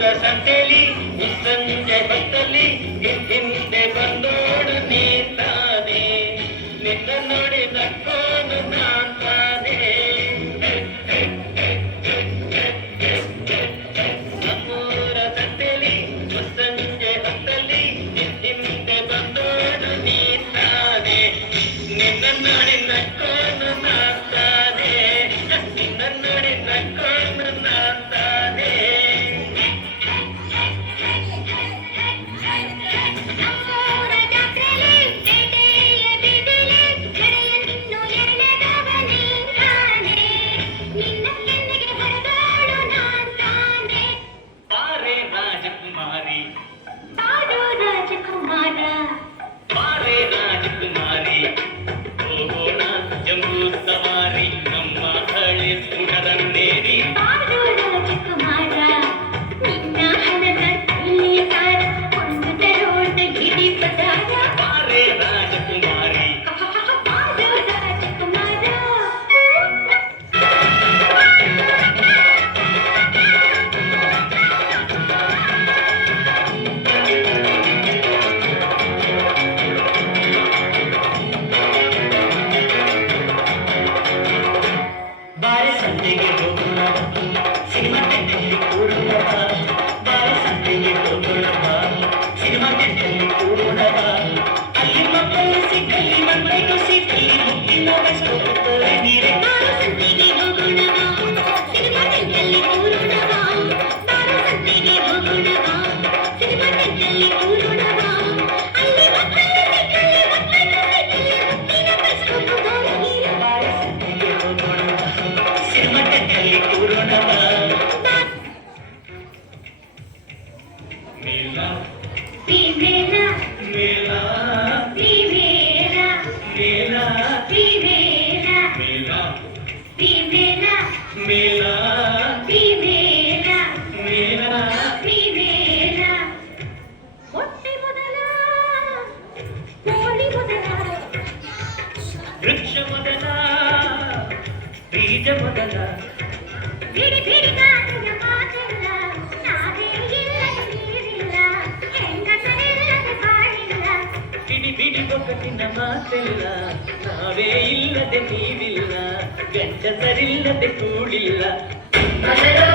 ಸಂತೆಲಿ ಸಂಜೆ ಹೊತ್ತಲ್ಲಿ ಹಿಂದೆ ಬಂದೋಡು ನೀತಾನೆ ನಿನ್ನ ನೋಡಿ ನಕ್ಕೋನು ನಾತಾನೆ ನಮ್ಮೂರ ಸಂತೆಲಿ ಸಂಜೆ ಹೊತ್ತಲ್ಲಿ ಹಿಂದೆ ಬಂದೋಡು ನೀತಾನೆ ನಿನ್ನ ನೋಡಿ ನಕ್ಕೋನು ನಾತಾನೆ ನಿನ್ನ ನೋಡಿ ನಕ್ಕೋನು ನಾತಾನೆ ಸವಾರಿ ನಮ್ಮ ಹಳೆ ಸುಡರನ್ನೇರಿ ರಾಜಕುಮಾರ ನಿನ್ನ ಹಣದ ಇಲ್ಲಿಕಾರ ಒಂದು ತರೋಟ ಗಿಡಿ ಪದಾರ ಬಾರೆ ರಾಜಕುಮಾರಿ ರಾಜಕುಮಾರ ಬಾರೆ ಸಂತೆಗೆ ಹೋಗೋಣ ಸಿನಿಮಾ ಟೆಂಟಲ್ಲಿ ಕೂಡೋಣ ಬಾರೆ ಸಂತೆಗೆ ಹೋಗೋಣ ಸಿನಿಮಾ ಟೆಂಟಲ್ಲಿ ಕೂಡೋಣ ಅಲ್ಲಿ ಮಕ್ಕಳು ಸಿಕ್ಕಲ್ಲಿ ಮಕ್ಕಳು ಸಿಕ್ಕಲ್ಲಿ ಮುಕ್ಕಿನ ಬೆಸ್ಕೋತಾರೆ ನೀರೇ ಸಂತೆಗೆ ಹೋಗೋಣ ಸಿನಿಮಾ ಟೆಂಟಲ್ಲಿ ಕೂರೋಣ ಸಂತೆಗೆ ಹೋಗೋಣ ಸಿನಿಮಾ ಟೆಂಟಲ್ಲಿ ಕೂರೋಣ ಅಲ್ಲಿ ಮಕ್ಕಳು ಸಿಕ್ಕಲ್ಲಿ ಮುಕ್ಕಿನ ಬೆಸ್ಕೋತಾರೆ ನೀರೇ ಬಾರೆ ಸಂತೆಗೆ ಹೋಗೋಣ ಸಿನಿಮಾ ಟೆಂಟಲ್ಲಿ ಕೂಡೋಣ ಮೇಲ ಪ್ರೀಮೇಲ ಮೇಲ ಪ್ರೀಮೇಲ ಮೇಲ ಪ್ರೀಮೇಲ ಮೇಲ ಪ್ರೀಮೇಲ ಮೇಲ ಪ್ರೀಮೇಲ ಮೇಲ ಪ್ರೀಮೇಲ ಹೊಟ್ಟೆ ಮೊದಲ ಕೋಳಿ ಮೊದಲ ವೃಕ್ಷ ಮೊದಲ ಬೀಜ ಮೊದಲ ಬಿಡಿ ಬಿಡಿ ಗಾಳಿಯ ಮಾತಿಲ್ಲ ನಾವೇ ಇಲ್ಲದ ನೀರಿಲ್ಲ ಹೆಂಗಸರಿಲ್ಲದ ಬಾಳಿಲ್ಲ ಬಿಡಿ ಬಿಡಿ ಒಗ್ಗಟ್ಟಿನ ಮಾತೆಲ್ಲ ನಾವೇ ಇಲ್ಲದೆ ನೀವಿಲ್ಲ ಗಂಡಸರಿಲ್ಲದೆ ಕೂಡಿಲ್ಲ ಮೊದಲು